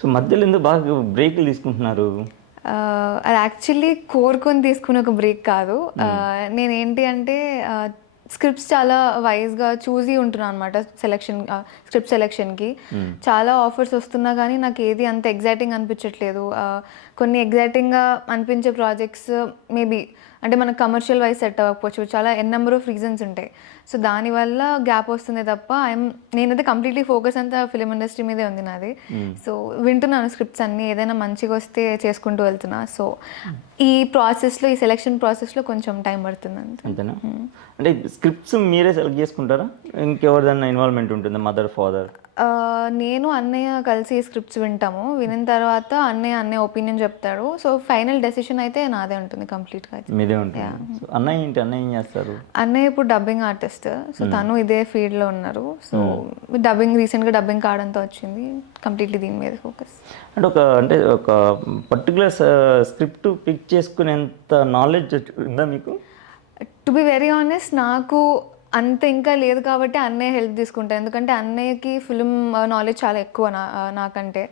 So మధ్యలో ఎందుకు బాగా బ్రేకులు తీసుకుంటున్నారు? అది యాక్చువల్లీ కోరుకొని తీసుకునే ఒక బ్రేక్ కాదు. నేనేంటి అంటే స్క్రిప్ట్స్ చాలా వైజ్గా చూసి ఉంటున్నాను అనమాట. స్క్రిప్ట్ సెలెక్షన్కి చాలా ఆఫర్స్ వస్తున్నా కానీ నాకు ఏది అంత ఎగ్జైటింగ్ అనిపించట్లేదు. కొన్ని ఎగ్జైటింగ్గా అనిపించే ప్రాజెక్ట్స్ మేబీ అంటే మనకు కమర్షియల్ వైజ్ సెట్ అవ్వకపోవచ్చు. చాలా నెంబర్ ఆఫ్ రీజన్స్ ఉంటాయి. సో దానివల్ల గ్యాప్ వస్తుంది తప్ప నేనైతే కంప్లీట్లీ ఫోకస్ అంతా ఫిలిం ఇండస్ట్రీ మీదే ఉంది నాది. సో వింటున్నాను స్క్రిప్ట్స్ అన్నీ, ఏదైనా మంచిగా వస్తే చేసుకుంటూ వెళ్తున్నా. సో ఈ ప్రాసెస్లో, ఈ సెలెక్షన్ ప్రాసెస్లో కొంచెం టైం పడుతుంది అంతేనా? అంటే స్క్రిప్ట్స్ మీరే సెలెక్ట్ చేసుకుంటారా? ఇంకెవరిదైనా ఇన్వాల్వ్మెంట్ ఉంటుందా? Mother, father? నేను అన్నయ్య కలిసి స్క్రిప్ట్స్ వింటాము. వినిన తర్వాత అన్నయ్య ఒపీనియన్ చెప్తాడు. సో ఫైనల్ డెసిషన్ అయితే నాదే ఉంటుంది కంప్లీట్గా. మీదే ఉంటుంది. సో అన్నయ్య ఏంటి, అన్నయ్య ఏం చేస్తారు? అన్నయ్య ఇప్పుడు డబ్బింగ్ ఆర్టిస్ట్. సో తను ఇదే ఫీల్డ్లో ఉన్నారు. సో రీసెంట్గా డబ్బింగ్ కావడంతో వచ్చింది. కంప్లీట్లీ దీని మీద ఫోకస్. అంటే ఒక పర్టికులర్ స్క్రిప్ట్ పిక్ చేసుకునేంత నాలెడ్జ్ ఉందా మీకు? టు బి వెరీ ఆనెస్ట్, నాకు అంత ఇంకా లేదు కాబట్టి అన్నయ్య హెల్ప్ తీసుకుంటాను. ఎందుకంటే అన్నయ్యకి ఫిల్మ్ నాలెడ్జ్ చాలా ఎక్కువ నాకంటే.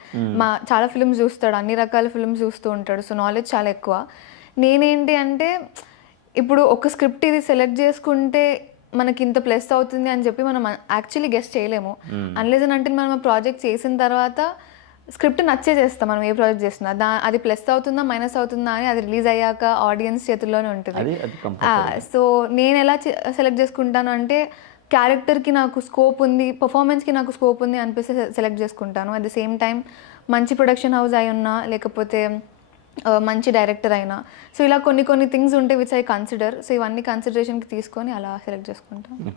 చాలా ఫిల్మ్స్ చూస్తాడు, అన్ని రకాల ఫిల్మ్స్ చూస్తూ ఉంటాడు. సో నాలెడ్జ్ చాలా ఎక్కువ. నేనేంటి అంటే ఇప్పుడు ఒక స్క్రిప్ట్ ఇది సెలెక్ట్ చేసుకుంటే మనకి ఇంత ప్లస్ అవుతుంది అని చెప్పి మనం యాక్చువల్లీ గెస్ట్ చేయలేము. అన్లెస్ అంటే మనం ఆ ప్రాజెక్ట్ చేసిన తర్వాత స్క్రిప్ట్ నచ్చే చేస్తాం. మనం ఏ ప్రాజెక్ట్ చేస్తున్నా అది ప్లస్ అవుతుందా మైనస్ అవుతుందా అని అది రిలీజ్ అయ్యాక ఆడియన్స్ చేతుల్లోనే ఉంటుంది. సో నేను ఎలా సెలెక్ట్ చేసుకుంటాను అంటే క్యారెక్టర్కి నాకు స్కోప్ ఉంది, పర్ఫార్మెన్స్కి నాకు స్కోప్ ఉంది అనిపిస్తే సెలెక్ట్ చేసుకుంటాను. అట్ ద సేమ్ టైం మంచి ప్రొడక్షన్ హౌస్ అయి ఉన్నా, లేకపోతే మంచి డైరెక్టర్ అయినా, సో ఇలా కొన్ని థింగ్స్ ఉంటాయి విచ్ ఐ కన్సిడర్. సో ఇవన్నీ కన్సిడరేషన్కి తీసుకొని అలా సెలెక్ట్ చేసుకుంటాను.